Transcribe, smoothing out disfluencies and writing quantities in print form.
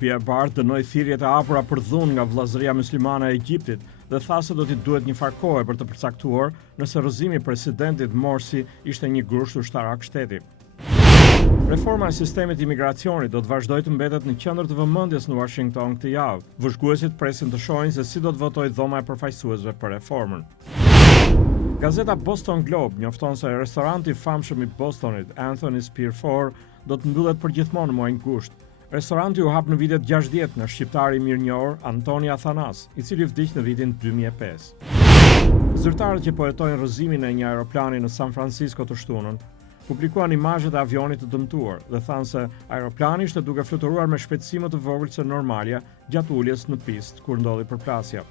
Shtëpia e Bardhë dënoi thirrjet e hapura për dhunë nga vllazëria myslimane e Egjiptit dhe tha se do t'i duhet një farë kohe për të përcaktuar nëse rrëzimi i presidentit Morsi ishte një grusht ushtarak shteti. Reforma e sistemit imigracionit do të vazhdojë të mbetet në qendër të vëmendjes në Washington këtë javë. Vëzhguesit presin të shohin se si do të votojë dhoma e përfaqësuesve për reformën. Gazeta Boston Globe njofton se restoranti i famshëm i Bostonit, Anthony's Pier 4, do të mbyllet përgjithmonë në muajin gusht. Restoranti u hap në vitet 60 nga shqiptari i mirënjohur Antoni Athanas, i cili vdiq në vitin 2005. Zyrtarët që po hetojnë rrëzimin e një aeroplani në San Francisco të shtunën publikuan imazhet e avionit të dëmtuar dhe thanë se aeroplani ishte duke fluturuar me shpejtësi më të vogël se normalja gjatë uljes në pistë kur ndodhi përplasja.